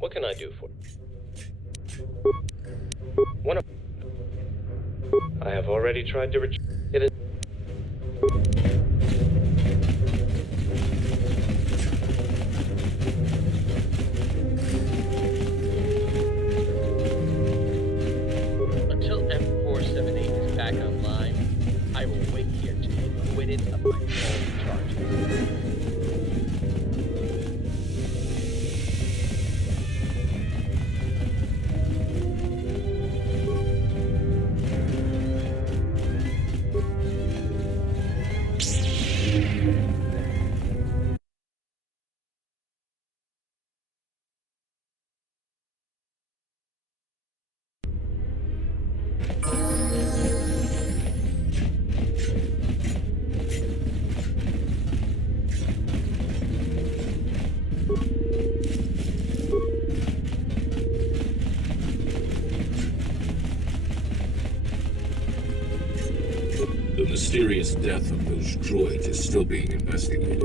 What can I do for one of I have already tried to reach it is Until M478 is back online, I will wait here to be acquitted of my false charges. The mysterious death of those droids is still being investigated.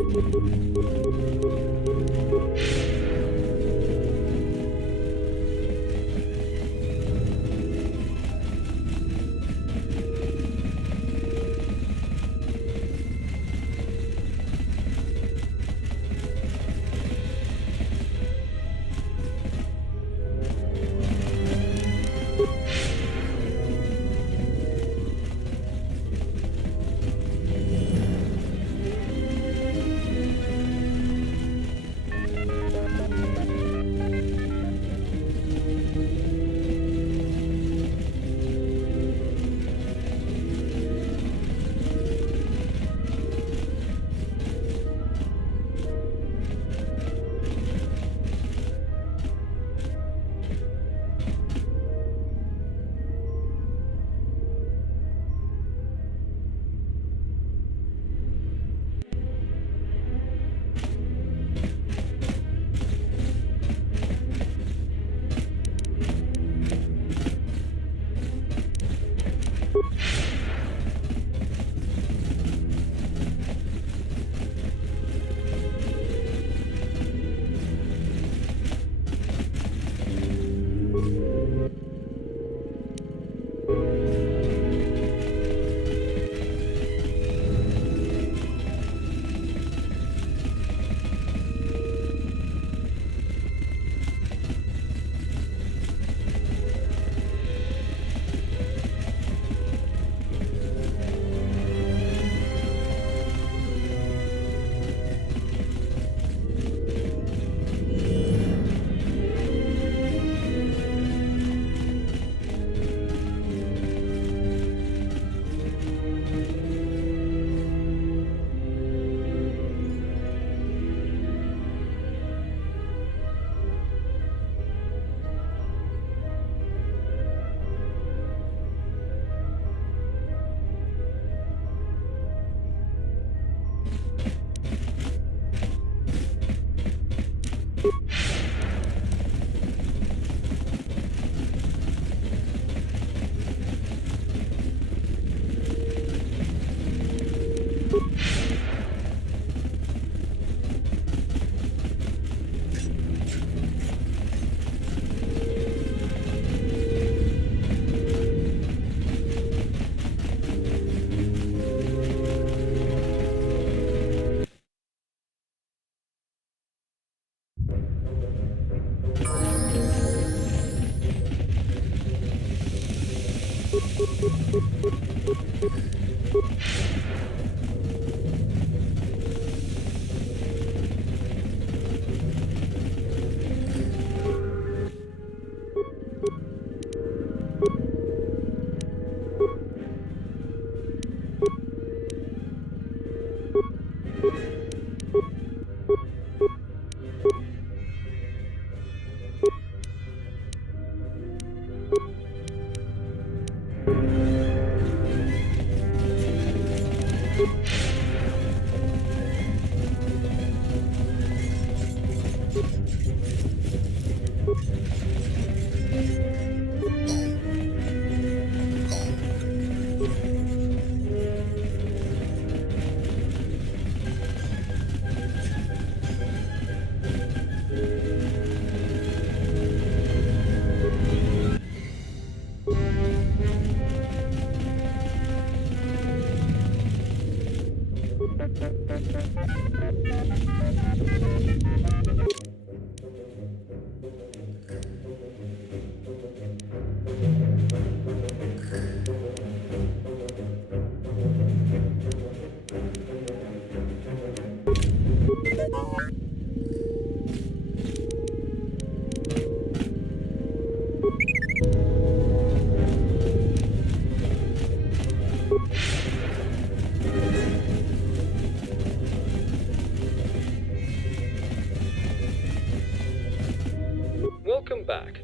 Welcome back.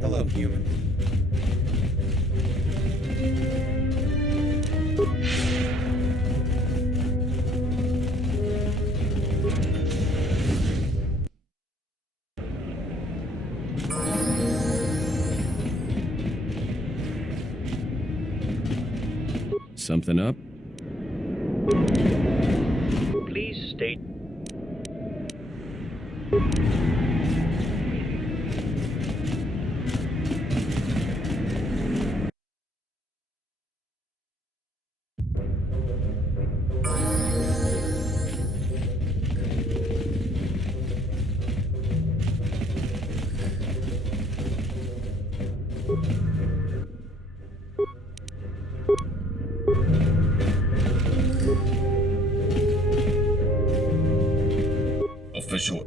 Hello, human. Something up? Please state. Official.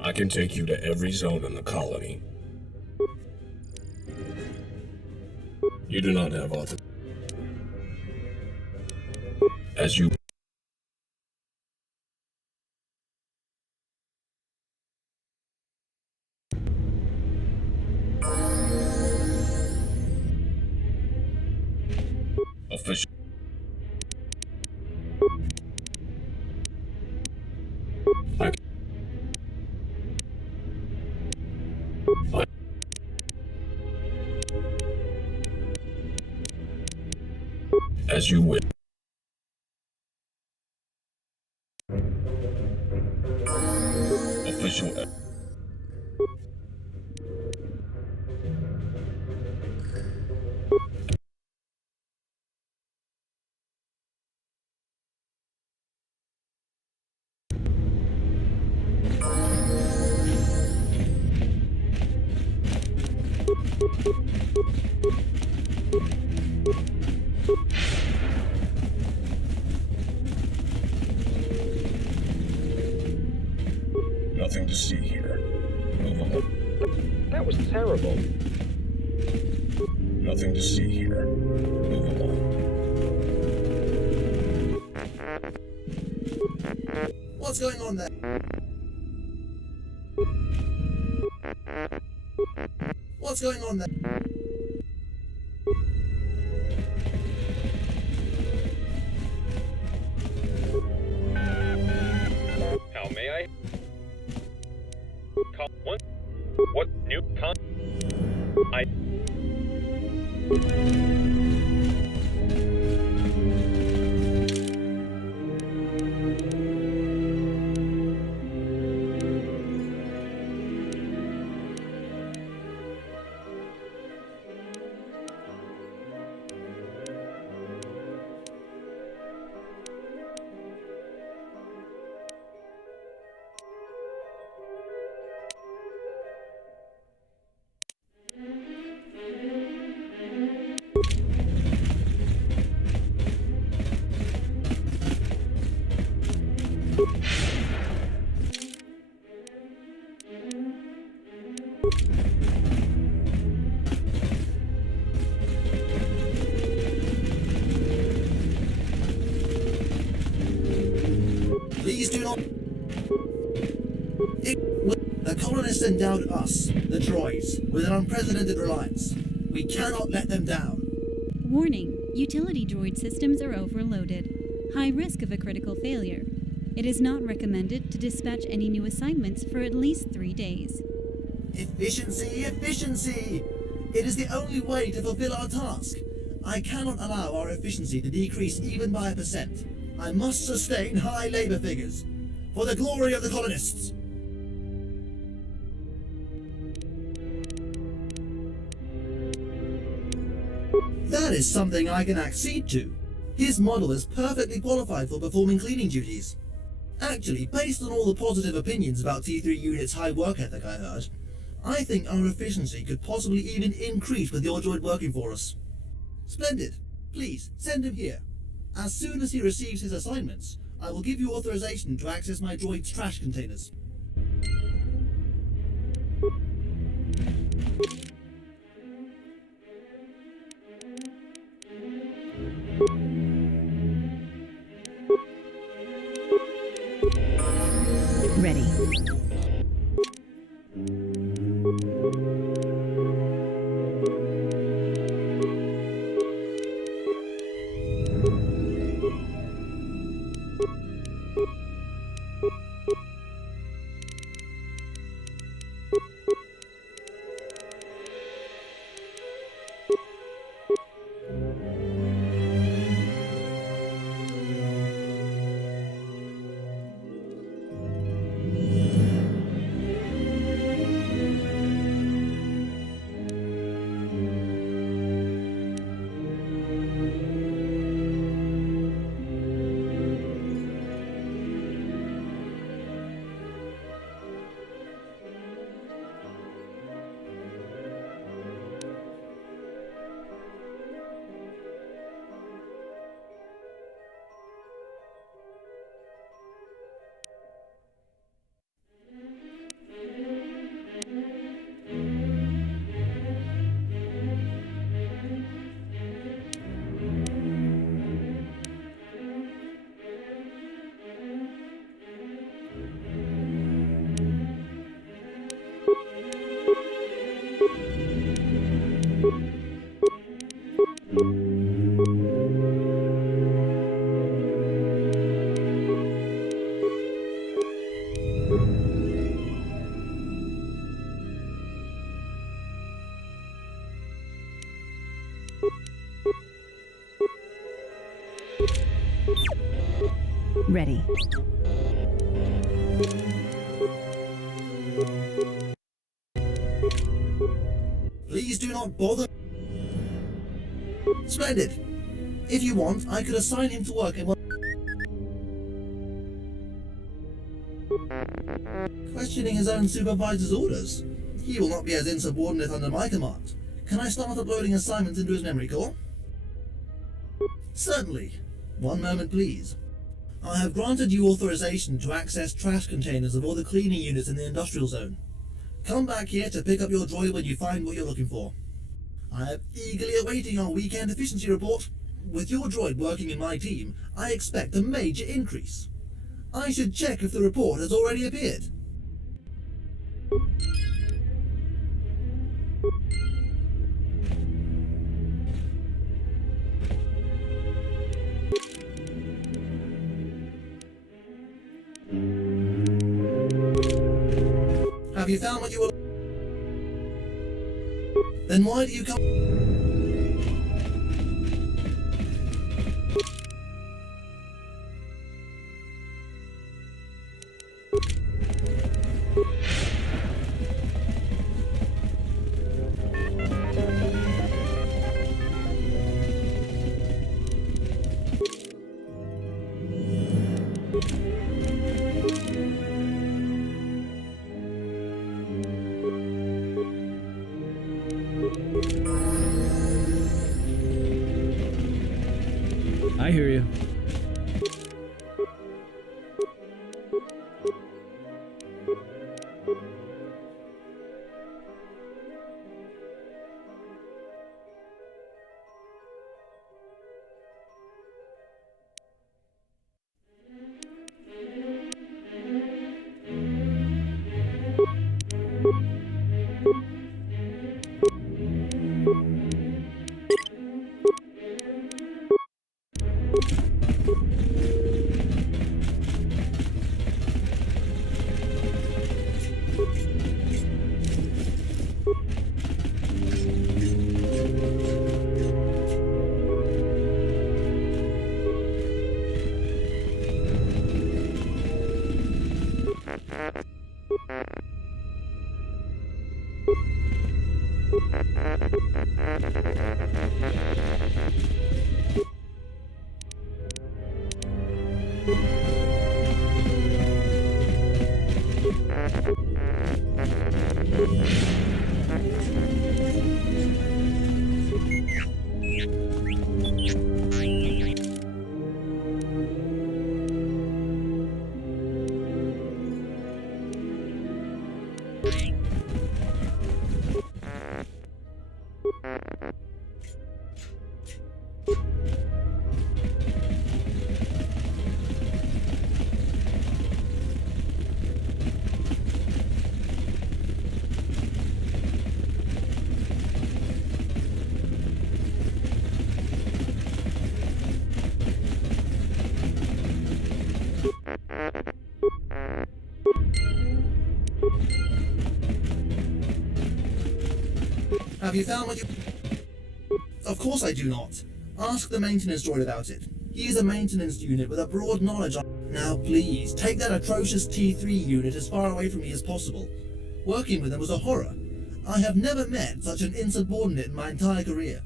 I can take you to every zone in the colony. You do not have author. As you. Official. As you wish. Official. Nothing to see here. Move along. That was terrible. Nothing to see here. Move along. What's going on there? What's going on there? How may I? Call one. What new con? I. Please do not. The colonists endowed us, the droids, with an unprecedented reliance. We cannot let them down. Warning, utility droid systems are overloaded. High risk of a critical failure. It is not recommended to dispatch any new assignments for at least 3 days. Efficiency, efficiency! It is the only way to fulfill our task. I cannot allow our efficiency to decrease even by 1%. I must sustain high labor figures. For the glory of the colonists! That is something I can accede to. His model is perfectly qualified for performing cleaning duties. Actually, based on all the positive opinions about T3 Unit's high work ethic I heard, I think our efficiency could possibly even increase with your droid working for us. Splendid. Please, send him here. As soon as he receives his assignments, I will give you authorization to access my droid's trash containers. Ready. Ready. Please do not bother. Splendid. If you want, I could assign him to work in one. Questioning his own supervisor's orders. He will not be as insubordinate under my command. Can I start uploading assignments into his memory core? Certainly. One moment, please. I have granted you authorization to access trash containers of all the cleaning units in the industrial zone. Come back here to pick up your droid when you find what you're looking for. I am eagerly awaiting our weekend efficiency report. With your droid working in my team, I expect a major increase. I should check if the report has already appeared. Have you found what you were... Then why do you come... I hear you. Have you found what you... Of course I do not. Ask the maintenance droid about it. He is a maintenance unit with a broad knowledge on... Now please, take that atrocious T3 unit as far away from me as possible. Working with them was a horror. I have never met such an insubordinate in my entire career.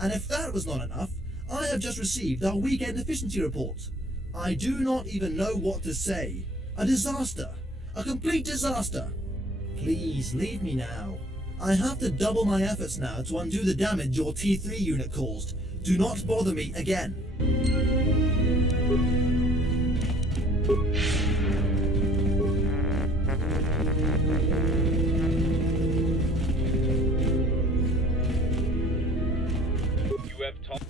And if that was not enough, I have just received our weekend efficiency report. I do not even know what to say. A disaster. A complete disaster. Please, leave me now. I have to double my efforts now to undo the damage your T3 unit caused. Do not bother me again. You have talked.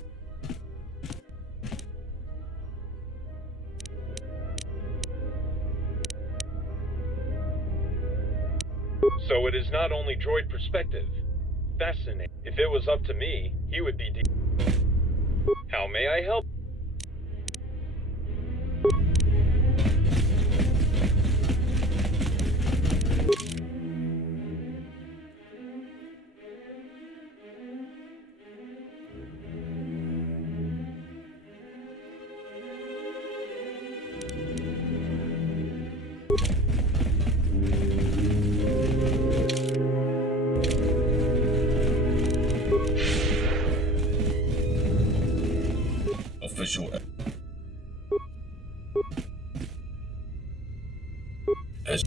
So it is not only droid perspective. Fascinating. If it was up to me, he would be How may I help? Official. As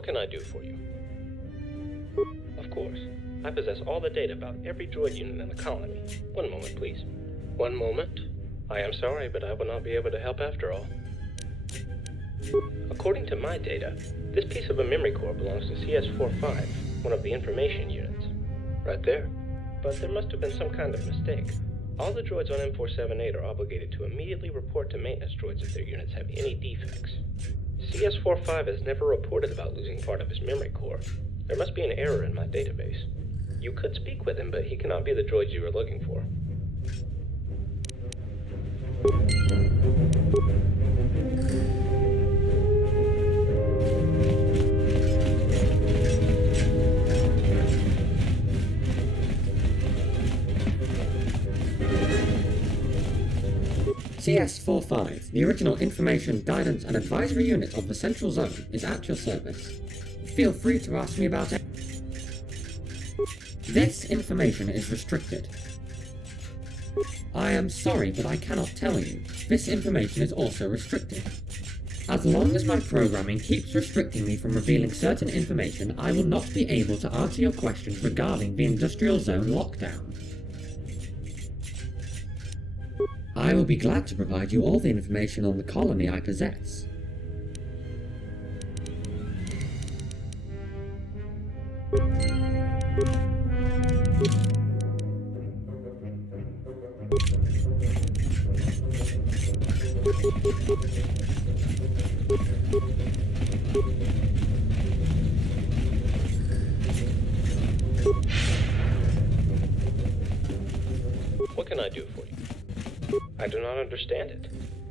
What can I do for you? Of course. I possess all the data about every droid unit in the colony. One moment, please. One moment. I am sorry, but I will not be able to help after all. According to my data, this piece of a memory core belongs to CS-45, one of the information units. Right there. But there must have been some kind of mistake. All the droids on M478 are obligated to immediately report to maintenance droids if their units have any defects. CS-45 has never reported about losing part of his memory core. There must be an error in my database. You could speak with him, but he cannot be the droid you are looking for. CS-45, the original Information, Guidance and Advisory Unit of the Central Zone, is at your service. Feel free to ask me about it. This information is restricted. I am sorry, but I cannot tell you. This information is also restricted. As long as my programming keeps restricting me from revealing certain information, I will not be able to answer your questions regarding the Industrial Zone lockdown. I will be glad to provide you all the information on the colony I possess. What can I do for you? I do not understand it.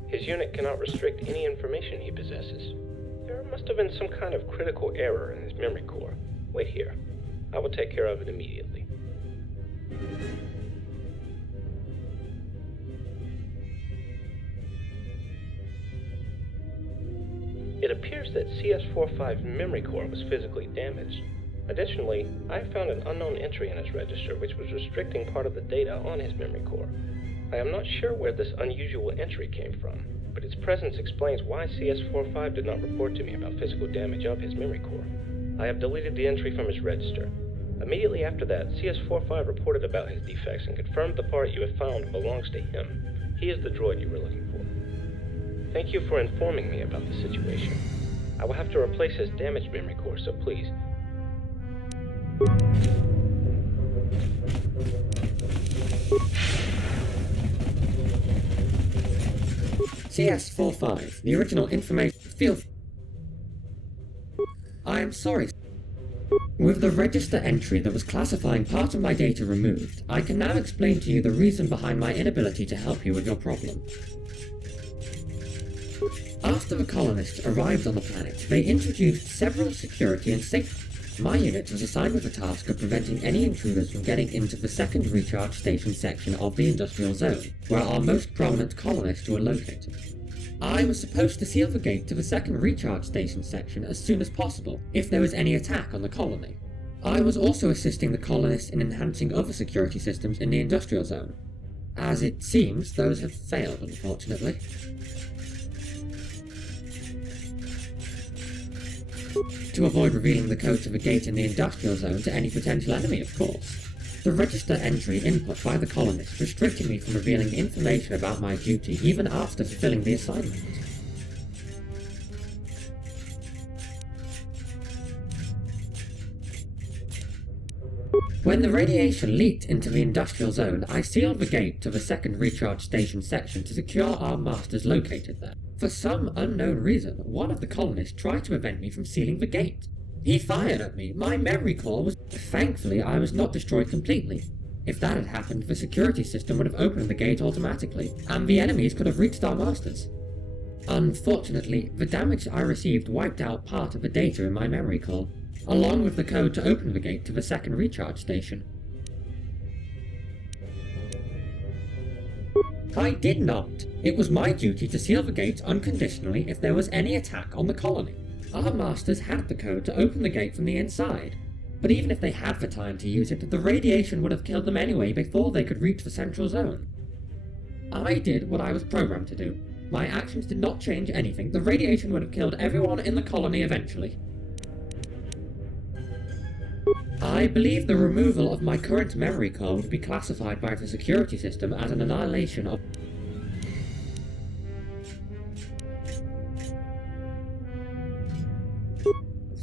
His unit cannot restrict any information he possesses. There must have been some kind of critical error in his memory core. Wait here. I will take care of it immediately. It appears that CS-45's memory core was physically damaged. Additionally, I found an unknown entry in his register which was restricting part of the data on his memory core. I am not sure where this unusual entry came from, but its presence explains why CS-45 did not report to me about physical damage of his memory core. I have deleted the entry from his register. Immediately after that, CS-45 reported about his defects and confirmed the part you have found belongs to him. He is the droid you were looking for. Thank you for informing me about the situation. I will have to replace his damaged memory core, so please. CS-45, the original information field. I am sorry. With the register entry that was classifying part of my data removed, I can now explain to you the reason behind my inability to help you with your problem. After the colonists arrived on the planet, they introduced several security and safety. My unit was assigned with the task of preventing any intruders from getting into the second recharge station section of the industrial zone, where our most prominent colonists were located. I was supposed to seal the gate to the second recharge station section as soon as possible, if there was any attack on the colony. I was also assisting the colonists in enhancing other security systems in the industrial zone. As it seems, those have failed, unfortunately. To avoid revealing the code to the gate in the industrial zone to any potential enemy, of course. The register entry input by the colonists restricted me from revealing information about my duty even after fulfilling the assignment. When the radiation leaked into the industrial zone, I sealed the gate to the second recharge station section to secure our masters located there. For some unknown reason, one of the colonists tried to prevent me from sealing the gate. He fired at me. My memory core was... Thankfully, I was not destroyed completely. If that had happened, the security system would have opened the gate automatically, and the enemies could have reached our masters. Unfortunately, the damage I received wiped out part of the data in my memory core, along with the code to open the gate to the second recharge station. I did not. It was my duty to seal the gate unconditionally if there was any attack on the colony. Our masters had the code to open the gate from the inside, but even if they had the time to use it, the radiation would have killed them anyway before they could reach the central zone. I did what I was programmed to do. My actions did not change anything. The radiation would have killed everyone in the colony eventually. I believe the removal of my current memory core would be classified by the security system as an annihilation of...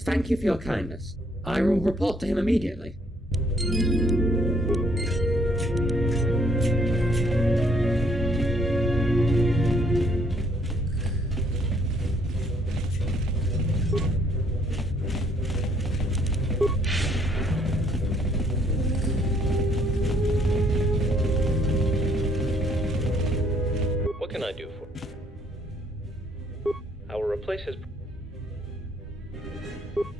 Thank you for your kindness. I will report to him immediately. What can I do for you? I will replace his...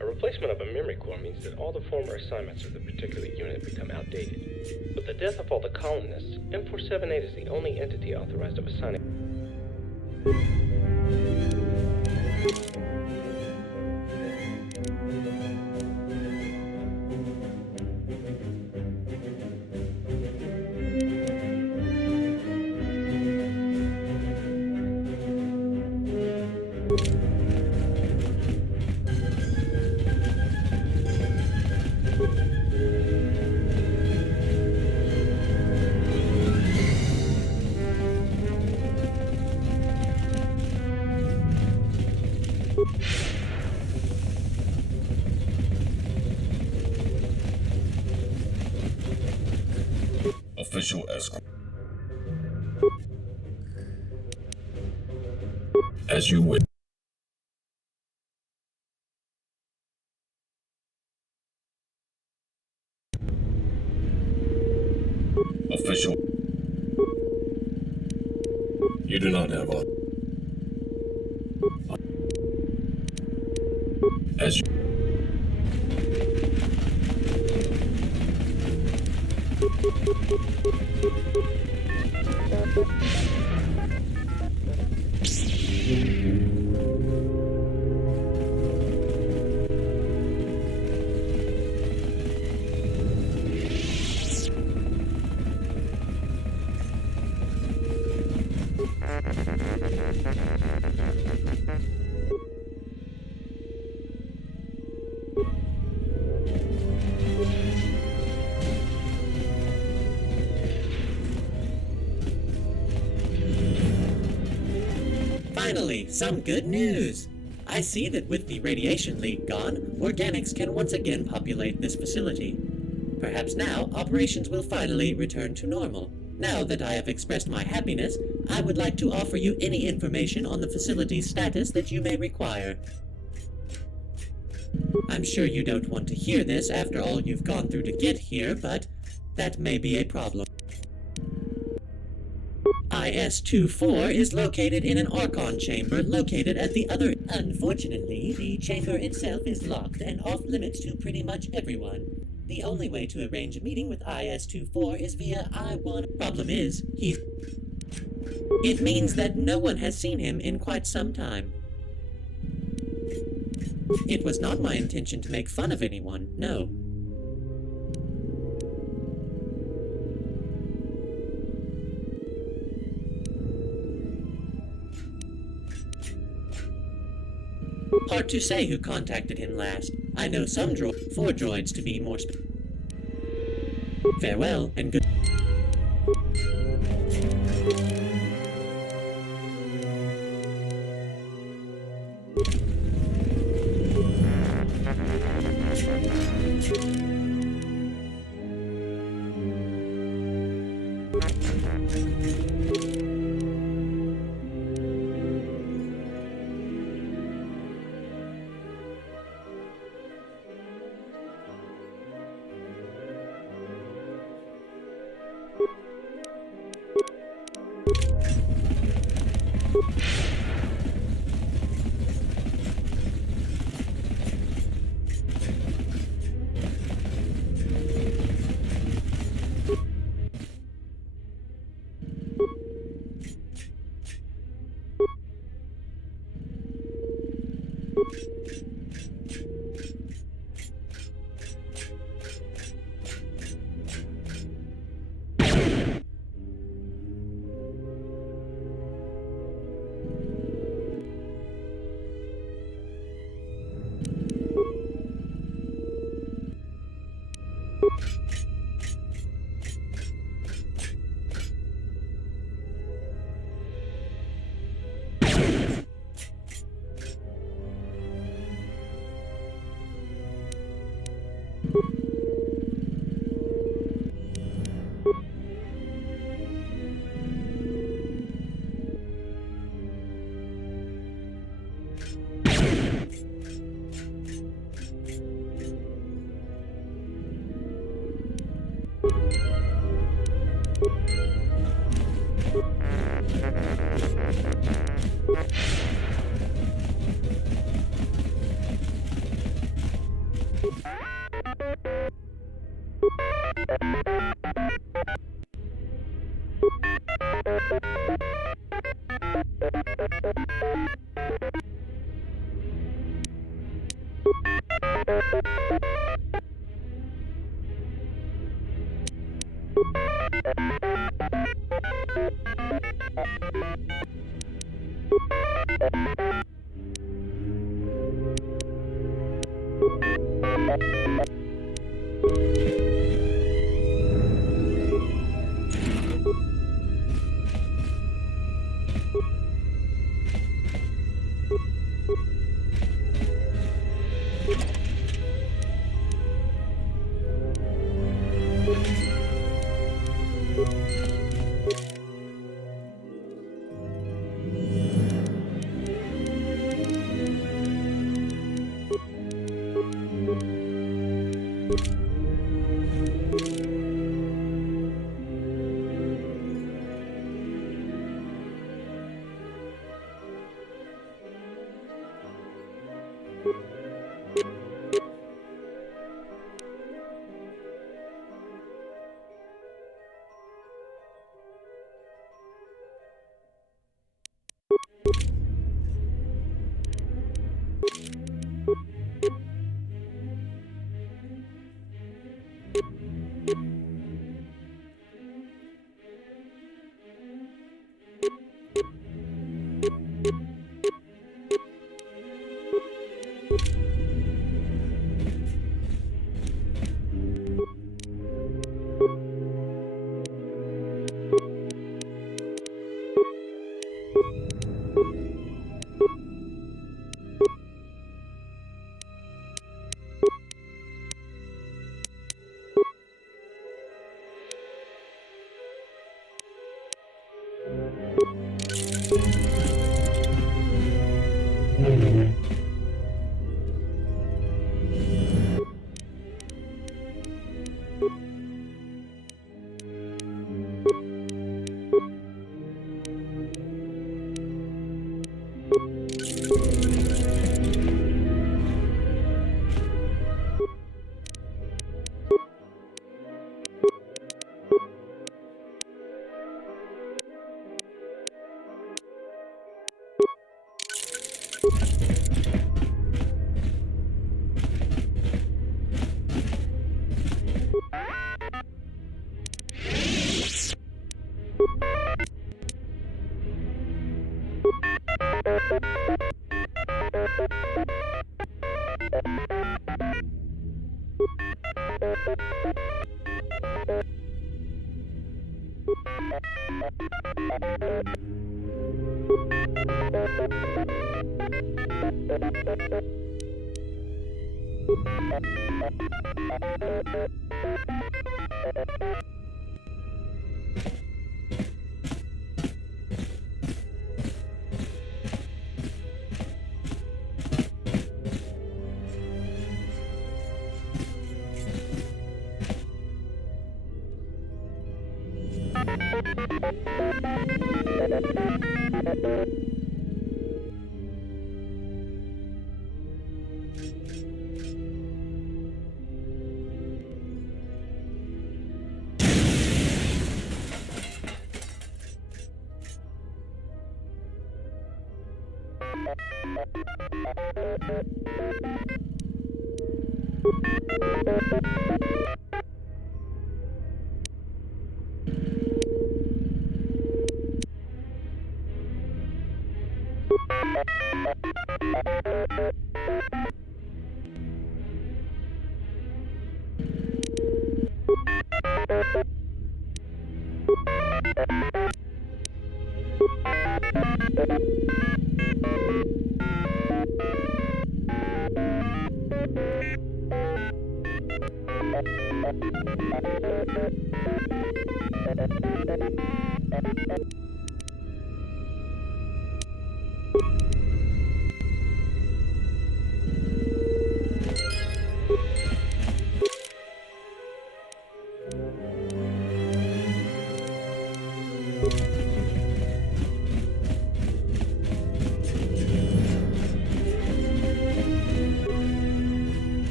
A replacement of a memory core means that all the former assignments of the particular unit become outdated. With the death of all the colonists, M478 is the only entity authorized of assigning... Official escort. As you would. Official. You do not have a... As you... Finally, some good news! I see that with the radiation leak gone, organics can once again populate this facility. Perhaps now, operations will finally return to normal. Now that I have expressed my happiness, I would like to offer you any information on the facility's status that you may require. I'm sure you don't want to hear this after all you've gone through to get here, but that may be a problem. IS-24 is located in an Archon chamber located at the other... Unfortunately, the chamber itself is locked and off-limits to pretty much everyone. The only way to arrange a meeting with IS-24 is via I-1. Problem is, it means that no one has seen him in quite some time. It was not my intention to make fun of anyone, no. Hard to say who contacted him last. I know some four droids to be more Farewell, and good...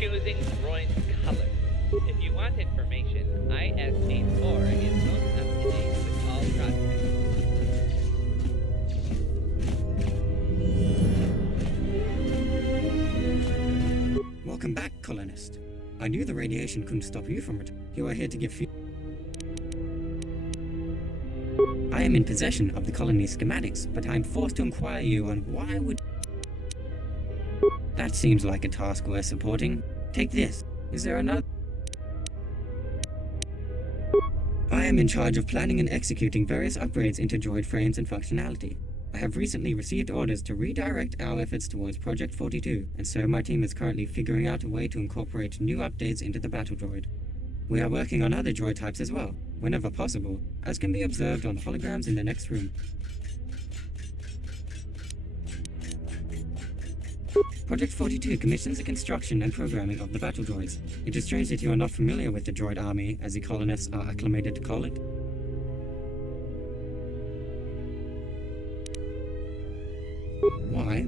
choosing droid color. If you want information, IS-84 is most up to date with all prospects. Welcome back, colonist. I knew the radiation couldn't stop you from returning. You are here to give I am in possession of the colony's schematics, but I am forced to inquire you on why would... That seems like a task worth supporting. Take this. Is there another? I am in charge of planning and executing various upgrades into droid frames and functionality. I have recently received orders to redirect our efforts towards Project 42, and so my team is currently figuring out a way to incorporate new updates into the battle droid. We are working on other droid types as well, whenever possible, as can be observed on holograms in the next room. Project 42 commissions the construction and programming of the battle droids. It is strange that you are not familiar with the droid army, as the colonists are acclimated to call it. Why?